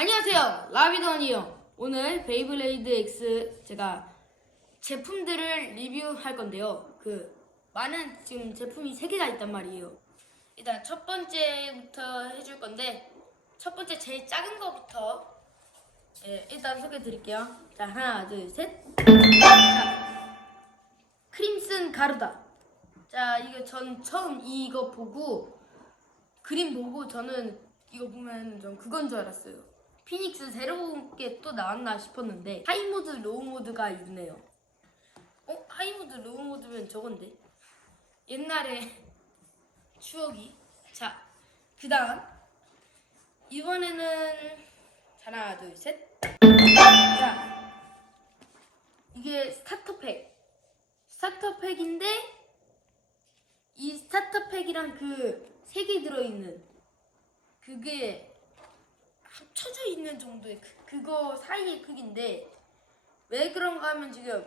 안녕하세요. 라비던이요. 오늘 베이블레이드 X 제가 제품들을 리뷰할 건데요. 그 많은 지금 제품이 세 개가 있단 말이에요. 일단 첫 번째부터 해줄 건데 첫 번째 제일 작은 거부터 예, 일단 소개해 드릴게요. 자 하나 둘셋. 자, 크림슨 가루다. 자 이거 전 처음 이거 보고 그림 보고 저는 이거 보면 전 그건 줄 알았어요. 피닉스 새로운 게 또 나왔나 싶었는데 하이 모드, 로우 모드가 있네요. 어? 하이 모드, 로우 모드면 저건데? 옛날에 추억이. 자, 그 다음. 이번에는 하나, 둘, 셋. 자, 이게 스타터팩. 스타터팩인데 이 스타터팩이랑 그 세 개 들어있는 그게 합쳐져 있는 정도의 크, 그거 사이의 크기인데 왜 그런가 하면 지금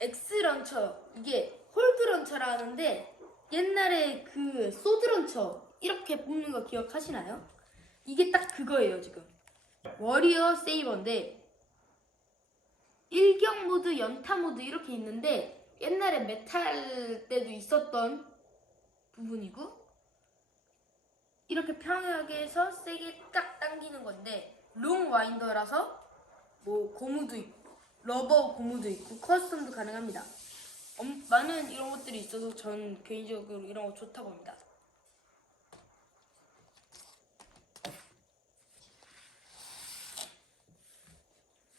X 런처 이게 홀드 런처라 하는데 옛날에 그 소드 런처 이렇게 뽑는 거 기억하시나요? 이게 딱 그거예요 지금 워리어 세이버인데 일경 모드, 연타 모드 이렇게 있는데 옛날에 메탈 때도 있었던 부분이고 이렇게 평하게 해서 세게 딱 당기는 건데 롱 와인더라서 뭐 고무도 있고 러버 고무도 있고 커스텀도 가능합니다. 엄- 많은 이런 것들이 있어서 전 개인적으로 이런 거 좋다고 봅니다.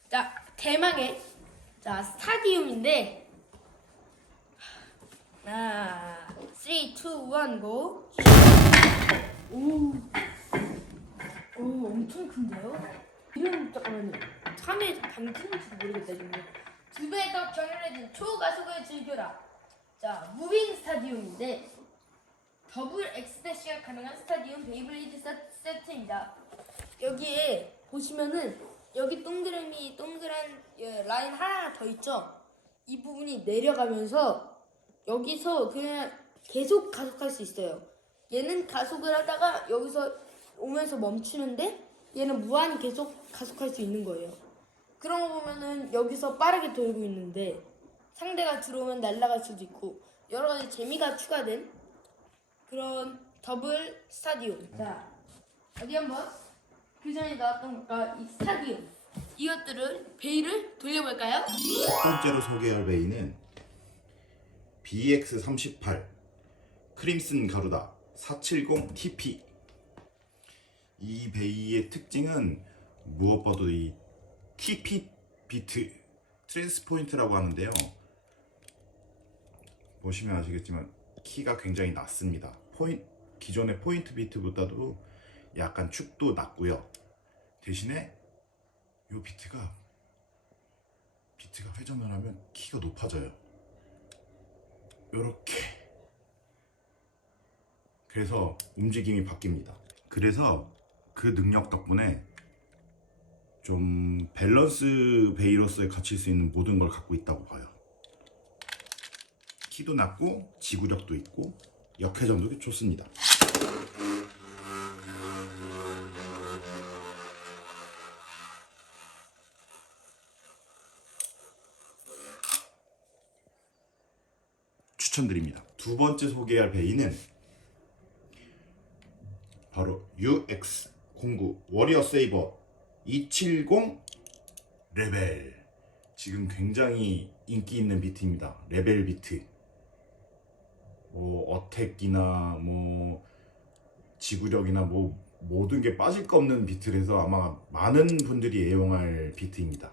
자 대망의 자 스타디움인데 하나 3, 2, 1, 고 오, 오 엄청 큰데요? 이런 잠깐만요. 참에 담기는지도 모르겠다 지금. 두배더 경련해진 초가속을 즐겨라. 자, 무빙 스타디움인데 더블 엑스대 시가 가능한 스타디움 베이블리드 세- 세트입니다. 여기에 보시면은 여기 동그라미 동그란 예, 라인 하나 더 있죠? 이 부분이 내려가면서 여기서 그냥 계속 가속할 수 있어요. 얘는 가속을 하다가 여기서 오면서 멈추는데 얘는 무한 계속 가속할 수 있는 거예요. 그런 거 보면은 여기서 빠르게 돌고 있는데 상대가 들어오면 날아갈 수도 있고 여러 가지 재미가 추가된 그런 더블 스타디움. 자, 어디 한번 그 전에 나왔던 것과 이 스타디움 이것들을 베일을 돌려볼까요? 첫 번째로 소개할 베이는 BX38 크림슨 가루다 470 TP 이 베이의 특징은 무엇보다도 이 TP 비트 트랜스 포인트라고 하는데요 보시면 아시겠지만 키가 굉장히 낮습니다 포인 기존의 포인트 비트보다도 약간 축도 낮고요 대신에 이 비트가 비트가 회전을 하면 키가 높아져요. 요렇게. 그래서 움직임이 바뀝니다. 그래서 그 능력 덕분에 좀 밸런스 베이로서에 갇힐 수 있는 모든 걸 갖고 있다고 봐요. 키도 낮고 지구력도 있고 역회전도 좋습니다. 추천드립니다. 두 번째 소개할 베이는 바로 UX09 워리어 세이버 270 레벨. 지금 굉장히 인기 있는 비트입니다. 레벨 비트. 뭐 어택이나 뭐 지구력이나 뭐 모든 게 빠질 거 없는 비트라서 아마 많은 분들이 애용할 비트입니다.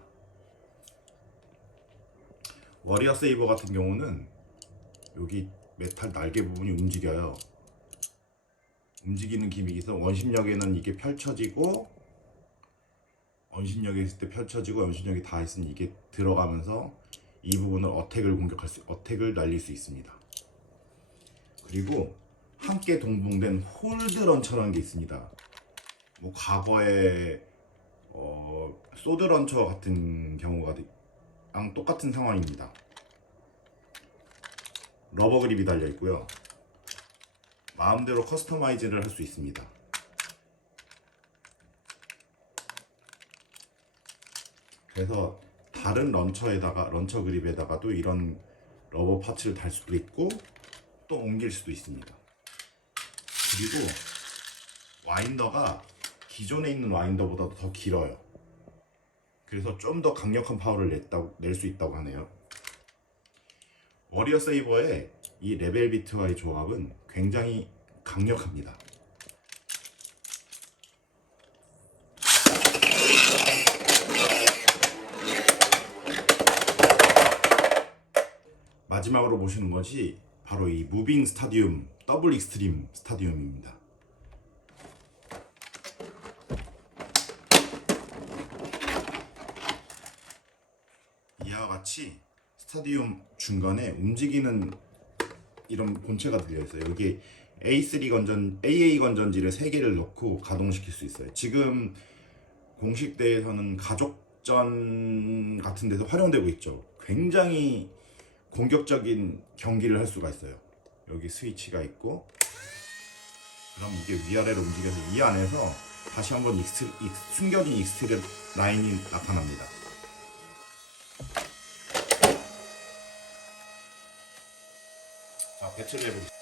워리어 세이버 같은 경우는 여기 메탈 날개 부분이 움직여요. 움직이는 있어 원심력에는 이게 펼쳐지고 원심력에 있을 때 펼쳐지고 원심력이 다 있으니 이게 들어가면서 이 부분을 어택을 공격할 수 어택을 날릴 수 있습니다. 그리고 함께 동봉된 홀드 런처라는 게 있습니다. 뭐 과거에 어, 소드 런처 같은 경우가 랑 똑같은 상황입니다. 러버 그립이 달려 있고요. 마음대로 커스터마이즈를 할 수 있습니다. 그래서 다른 런처에다가 런처 그립에다가도 이런 러버 파츠를 달 수도 있고 또 옮길 수도 있습니다. 그리고 와인더가 기존에 있는 와인더보다 더 길어요. 그래서 좀 더 강력한 파워를 낼 수 있다고 하네요. 워리어 세이버의 이 레벨 비트와의 조합은 굉장히 강력합니다. 마지막으로 보시는 것이 바로 이 무빙 스타디움 더블 익스트림 스타디움입니다. 이와 같이 스타디움 중간에 움직이는 이런 본체가 들려 있어요. 여기 A3 건전, AA 건전지를 3개를 넣고 가동시킬 수 있어요. 지금 공식 대회에서는 가족전 같은 데서 활용되고 있죠. 굉장히 공격적인 경기를 할 수가 있어요. 여기 스위치가 있고 그럼 이게 위아래로 움직여서 이 안에서 다시 한번 익스트, 익- 숨겨진 익스트리 라인이 나타납니다. 자, 배치를 해보겠습니다.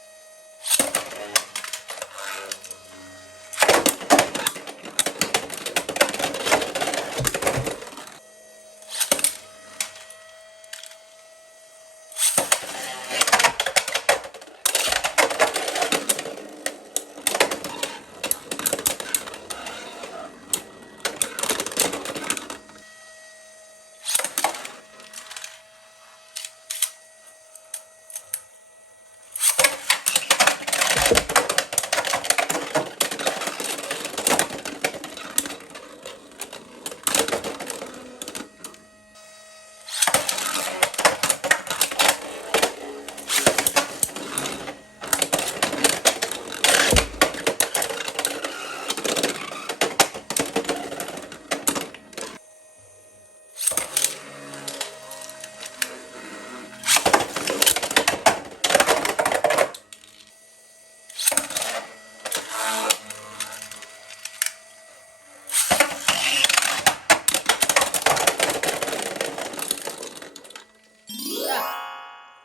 자,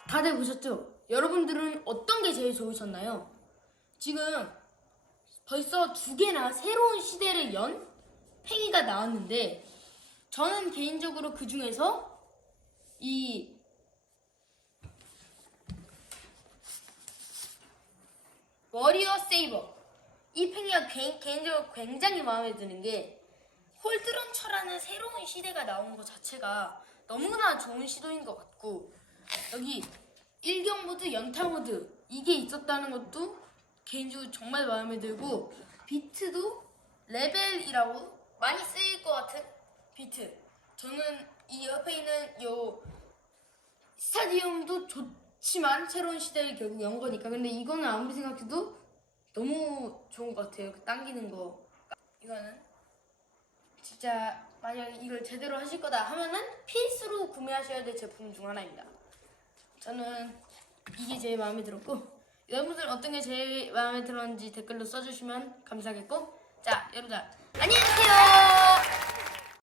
다들 보셨죠? 여러분들은 어떤 좋으셨나요? 지금 벌써 두 개나 새로운 시대를 연 팽이가 나왔는데 저는 개인적으로 그 중에서 이 워리어 세이버 이 팽이가 개인, 개인적으로 굉장히 마음에 드는 게 홀드런처라는 새로운 시대가 나온 것 자체가 너무나 좋은 시도인 것 같고 여기 일경 모드, 연타 모드 이게 있었다는 것도 개인적으로 정말 마음에 들고 비트도 레벨이라고 많이 쓰일 것 같은 비트. 저는 이 옆에 있는 요 스타디움도 좋지만 새로운 시대를 결국 연 거니까. 근데 이거는 아무리 생각해도 너무 좋은 것 같아요. 그 당기는 거. 이거는 진짜 만약 이걸 제대로 하실 거다 하면은 필수로 구매하셔야 될 제품 중 하나입니다. 저는 이게 제일 마음에 들었고 여러분들 어떤 게 제일 마음에 들었는지 댓글로 써주시면 감사하겠고 자 여러분들 안녕히 계세요.